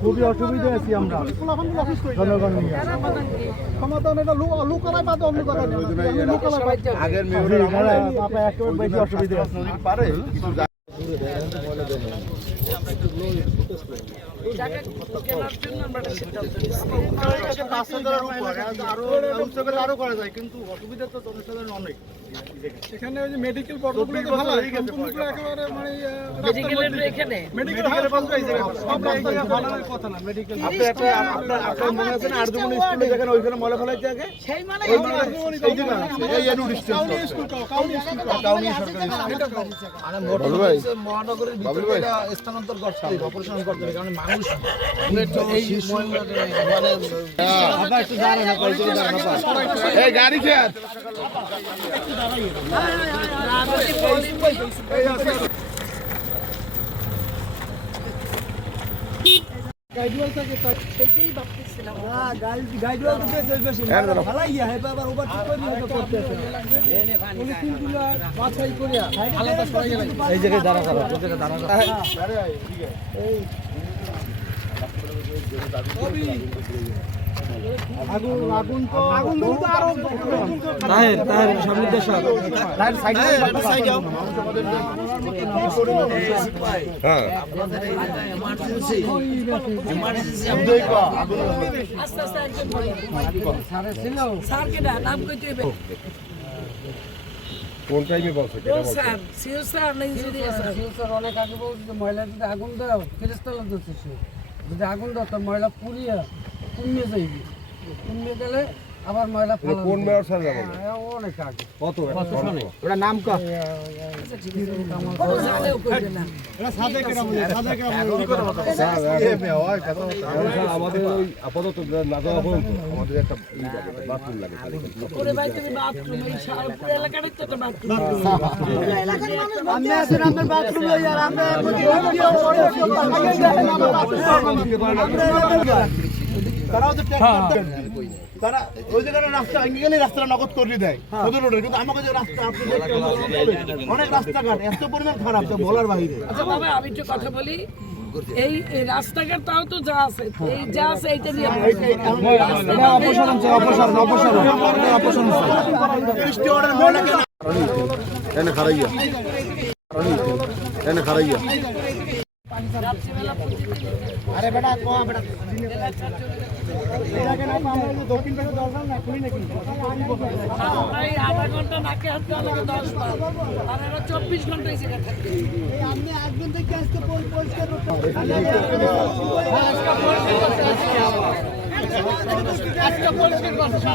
খুবই অসুবিধা আছি আমরা জনগণ নিয়ে সমাধান এটা লোকালয় বাদে অন্য জায়গায় আগের একেবারে বেশি অসুবিধা আছে পারে আরো করা যায় কিন্তু অসুবিধা তো জনসাধারণ অনেক এখানে ওই যে মেডিকেল পড়াগুলো তো ভালো সম্পূর্ণগুলো একেবারে মানে মেডিকেলের এখানে মেডিকেল সব জায়গায় বানানোর কথা না মেডিকেল আপনি একটা আপনার মনে আছে না আরজুমনি স্কুলে যেখানে ওইখানে মলে ফেলাই থাকে সেই মানে এই যে এই এনুড স্কুল কাউনি সরকারি আরে মহানগরের ভিতরে এটা স্থানান্তর করতে হবে অপারেশন করতে হবে কারণ মানুষ এই মানে আবার একটু দাঁড়ানো না কইতে দাঁড়ানো এই গাড়ি খেয়াল গাইডওয়াল থাকে সেটাই ভাবতেছিলাম হ্যাঁ গাইডওয়াল তো বেশি ভালাই है বাবার ওভারটেক করে নিয়ে করতেছে পলিথিনগুলো বাছাই করে আলাদা সরে গেল এই জায়গায় দাঁড়া করো এই জায়গায় দাঁড়া করো আরে ঠিক আছে এই আগুন ধরুন তো আরো তাহের সামনে দেশ তাহের সাইডে হ্যাঁ এমার্জেন্সি আস্তে আস্তে স্যার ছিল স্যার কেডা নাম কইতে হবে কোন টাইমে বলছো কেডা বলছো স্যার সিও স্যার না ইঞ্জিনিয়ার স্যার সিও স্যার অনেক আগে বলছে ময়লা যদি আগুন দাও ফেরেশতালা দিচ্ছে যদি আগুন দাও তো ময়লা পুড়িয়া কমে যাইবে কমে গেলে আবার ময়লা ফেলা কোন মেয়র স্যার যাবে অনেক আগে কত সনে ওটা নাম কা আচ্ছা ঠিক আছে কত জানেও কইবে না এটা সাদে কেন বলে সাদে কেন আমাদের ওই আপাতত না যাওয়া পর্যন্ত আমাদের একটা বাথরুম লাগে ওরে ভাই তুমি বাথরুম এই পুরো এলাকাটাই তো একটা বাথরুম আমি আছেন আমার বাথরুম আর আমরা তারাও তো তারা ওই জায়গায় রাস্তা গেলে রাস্তাটা নগদ করে দেয় সদর রোডে কিন্তু আমাকে যে রাস্তা আপনি অনেক রাস্তাঘাট এত পরিমাণ খারাপ যা বলার বাইরে আচ্ছা বাবা আমি একটু কথা বলি এই রাস্তাঘাট তাও তো যা আছে এই যা আছে এইটা নিয়ে অপসারণ বৃষ্টি অর্ডার ময়লাকে এনে খারাইয়া এনে খারাইয়া আরে বেটা কোয়া বেটা দক্ষিণ পাশে দরকার না খুলি নাকি ভাই আধা ঘন্টা নাকে হাত দেওয়া লাগে 10 বার আর এরা 24 ঘন্টা এই জায়গায় থাকে আপনি একজন থেকে আজকে পরিষ্কার করতে আজকে পরিষ্কার করতে